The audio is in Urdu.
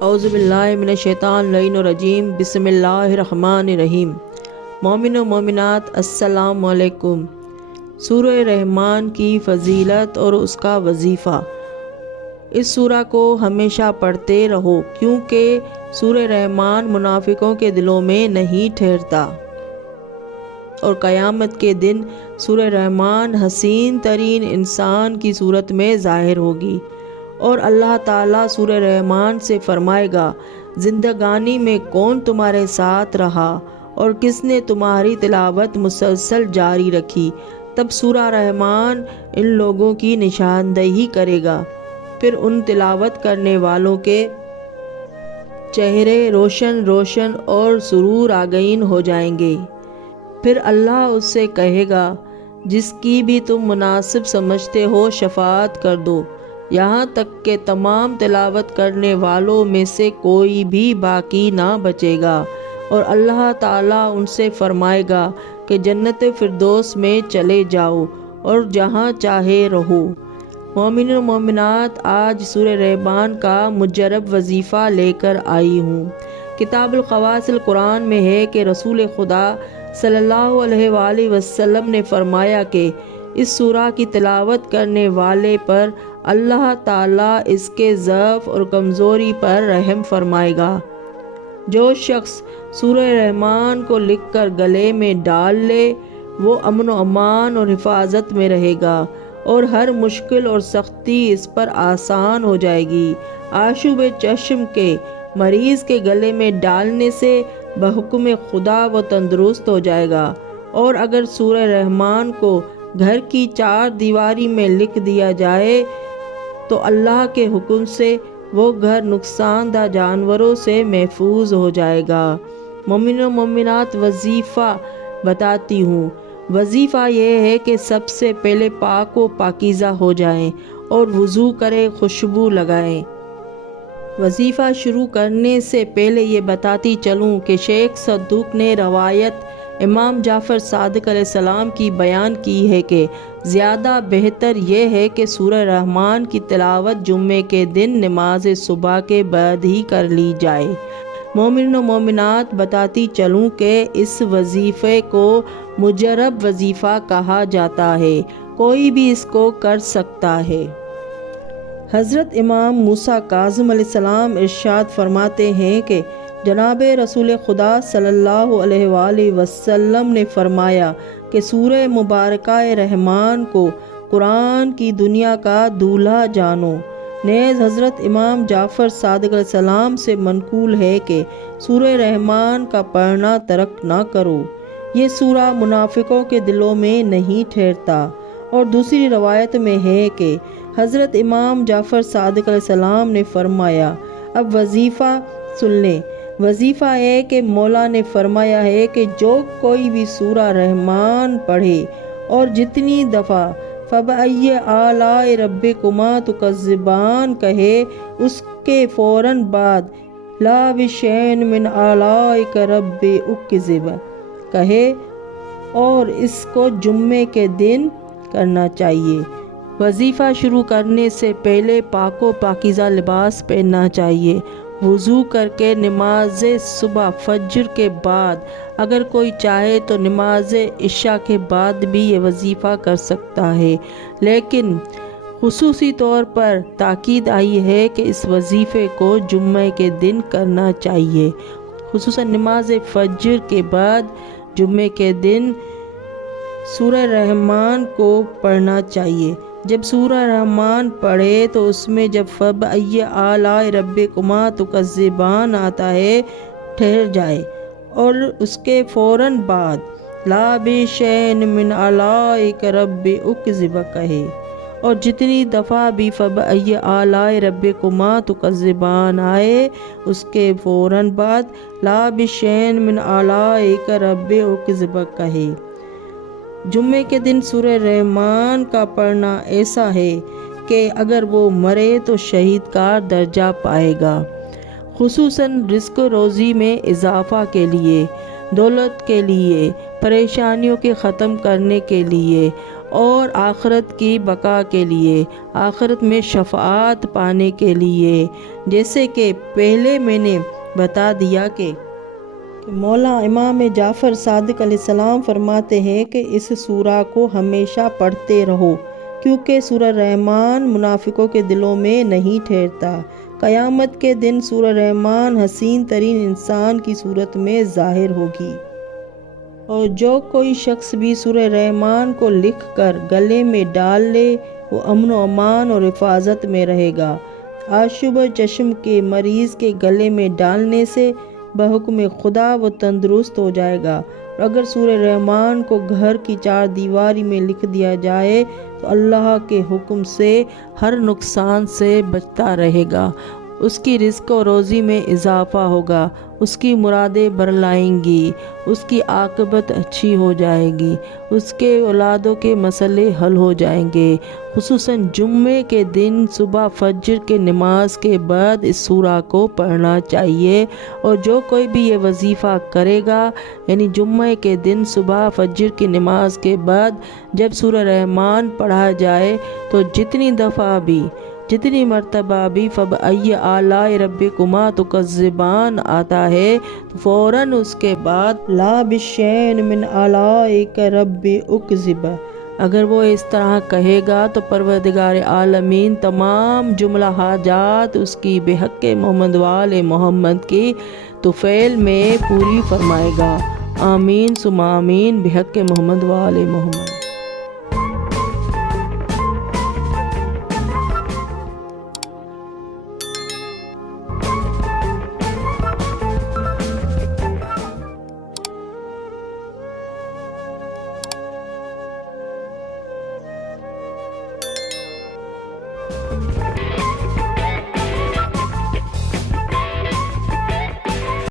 اعوذ باللہ من الشیطان اللعین الرجیم، بسم اللہ الرحمن الرحیم۔ مومن و مومنات السلام علیکم۔ سورہ رحمان کی فضیلت اور اس کا وظیفہ۔ اس سورہ کو ہمیشہ پڑھتے رہو کیونکہ سورہ رحمان منافقوں کے دلوں میں نہیں ٹھہرتا، اور قیامت کے دن سورہ رحمان حسین ترین انسان کی صورت میں ظاہر ہوگی، اور اللہ تعالیٰ سورہ رحمان سے فرمائے گا، زندگانی میں کون تمہارے ساتھ رہا اور کس نے تمہاری تلاوت مسلسل جاری رکھی؟ تب سورہ رحمان ان لوگوں کی نشاندہی کرے گا، پھر ان تلاوت کرنے والوں کے چہرے روشن روشن اور سرور آگئین ہو جائیں گے۔ پھر اللہ اس سے کہے گا، جس کی بھی تم مناسب سمجھتے ہو شفاعت کر دو، یہاں تک کہ تمام تلاوت کرنے والوں میں سے کوئی بھی باقی نہ بچے گا، اور اللہ تعالیٰ ان سے فرمائے گا کہ جنت فردوس میں چلے جاؤ اور جہاں چاہے رہو۔ مومن و مومنات، آج سورہ رحمان کا مجرب وظیفہ لے کر آئی ہوں۔ کتاب الخواص القرآن میں ہے کہ رسول خدا صلی اللہ علیہ وآلہ وسلم نے فرمایا کہ اس سورہ کی تلاوت کرنے والے پر اللہ تعالیٰ اس کے ضعف اور کمزوری پر رحم فرمائے گا۔ جو شخص سورہ رحمان کو لکھ کر گلے میں ڈال لے، وہ امن و امان اور حفاظت میں رہے گا، اور ہر مشکل اور سختی اس پر آسان ہو جائے گی۔ آشوب چشم کے مریض کے گلے میں ڈالنے سے بحکم خدا وہ تندرست ہو جائے گا، اور اگر سورہ رحمان کو گھر کی چار دیواری میں لکھ دیا جائے تو اللہ کے حکم سے وہ گھر نقصان دہ جانوروں سے محفوظ ہو جائے گا۔ مومن و مومنات، وظیفہ بتاتی ہوں۔ وظیفہ یہ ہے کہ سب سے پہلے پاک و پاکیزہ ہو جائیں اور وضو کریں، خوشبو لگائیں۔ وظیفہ شروع کرنے سے پہلے یہ بتاتی چلوں کہ شیخ صدوق نے روایت امام جعفر صادق علیہ السلام کی بیان کی ہے کہ زیادہ بہتر یہ ہے کہ سورہ رحمان کی تلاوت جمعے کے دن نماز صبح کے بعد ہی کر لی جائے۔ مومن و مومنات، بتاتی چلوں کہ اس وظیفے کو مجرب وظیفہ کہا جاتا ہے، کوئی بھی اس کو کر سکتا ہے۔ حضرت امام موسیٰ کاظم علیہ السلام ارشاد فرماتے ہیں کہ جناب رسول خدا صلی اللہ علیہ وآلہ وسلم نے فرمایا کہ سورہ مبارکہ رحمان کو قرآن کی دنیا کا دولہا جانو۔ نیز حضرت امام جعفر صادق علیہ السلام سے منقول ہے کہ سورہ رحمان کا پڑھنا ترک نہ کرو، یہ سورہ منافقوں کے دلوں میں نہیں ٹھہرتا۔ اور دوسری روایت میں ہے کہ حضرت امام جعفر صادق علیہ السلام نے فرمایا، اب وظیفہ سن لیں۔ وظیفہ ہے کہ مولا نے فرمایا ہے کہ جو کوئی بھی سورہ رحمان پڑھے اور جتنی دفعہ فَبِأَيِّ آلَاءِ رَبِّكُمَا تُكَذِّبَانِ کہے، اس کے فوراً بعد لَا بِشَيْءٍ مِّنْ آلَائِكَ رَبِّ أُكَذِّبَ کہے، اور اس کو جمعے کے دن کرنا چاہیے۔ وظیفہ شروع کرنے سے پہلے پاک و پاکیزہ لباس پہننا چاہیے۔ وضو کر کے نماز صبح فجر کے بعد، اگر کوئی چاہے تو نماز عشاء کے بعد بھی یہ وظیفہ کر سکتا ہے، لیکن خصوصی طور پر تاکید آئی ہے کہ اس وظیفے کو جمعے کے دن کرنا چاہیے، خصوصاً نماز فجر کے بعد جمعے کے دن سورہ رحمان کو پڑھنا چاہیے۔ جب سورہ رحمان پڑھے تو اس میں جب فَبِأَيِّ آلَاءِ رَبِّكُمَا تُكَذِّبَانِ آتا ہے، ٹھہر جائے، اور اس کے فوراً بعد لَا بِشَيْءٍ مِّنْ آلَائِكَ رَبِّ أُكَذِّبَ کہے، اور جتنی دفعہ بھی فَبِأَيِّ آلَاءِ رَبِّكُمَا تُكَذِّبَانِ آئے، اس کے فوراً بعد لَا بِشَيْءٍ مِّنْ آلَائِكَ رَبِّ أُكَذِّبَ کہے۔ جمعے کے دن سورہ رحمان کا پڑھنا ایسا ہے کہ اگر وہ مرے تو شہید کا درجہ پائے گا، خصوصاً رزق و روزی میں اضافہ کے لیے، دولت کے لیے، پریشانیوں کے ختم کرنے کے لیے، اور آخرت کی بقا کے لیے، آخرت میں شفاعت پانے کے لیے۔ جیسے کہ پہلے میں نے بتا دیا کہ مولا امام جعفر صادق علیہ السلام فرماتے ہیں کہ اس سورہ کو ہمیشہ پڑھتے رہو، کیونکہ سورہ رحمان منافقوں کے دلوں میں نہیں ٹھہرتا۔ قیامت کے دن سورہ رحمان حسین ترین انسان کی صورت میں ظاہر ہوگی، اور جو کوئی شخص بھی سورہ رحمان کو لکھ کر گلے میں ڈال لے وہ امن و امان اور حفاظت میں رہے گا۔ آشوب چشم کے مریض کے گلے میں ڈالنے سے بحکم خدا وہ تندرست ہو جائے گا، اور اگر سورہ رحمان کو گھر کی چار دیواری میں لکھ دیا جائے تو اللہ کے حکم سے ہر نقصان سے بچتا رہے گا، اس کی رزق و روزی میں اضافہ ہوگا، اس کی مرادیں برلائیں گی، اس کی عاقبت اچھی ہو جائے گی، اس کے اولادوں کے مسئلے حل ہو جائیں گے۔ خصوصاً جمعے کے دن صبح فجر کے نماز کے بعد اس سورہ کو پڑھنا چاہیے، اور جو کوئی بھی یہ وظیفہ کرے گا، یعنی جمعے کے دن صبح فجر کی نماز کے بعد جب سورہ رحمان پڑھا جائے تو جتنی مرتبہ بھی فَبِأَيِّ آلَاءِ رَبِّكُمَا تُكَذِّبَانِ آتا ہے تو فوراً اس کے بعد لَا بِشَيْءٍ مِّنْ آلَائِكَ رَبِّ أُكْذِبَ، اگر وہ اس طرح کہے گا تو پروردگار عالمین تمام جملہ حاجات اس کی بحق محمد وآل محمد کی طفیل میں پوری فرمائے گا۔ آمین ثم آمین بحق محمد وآل محمد۔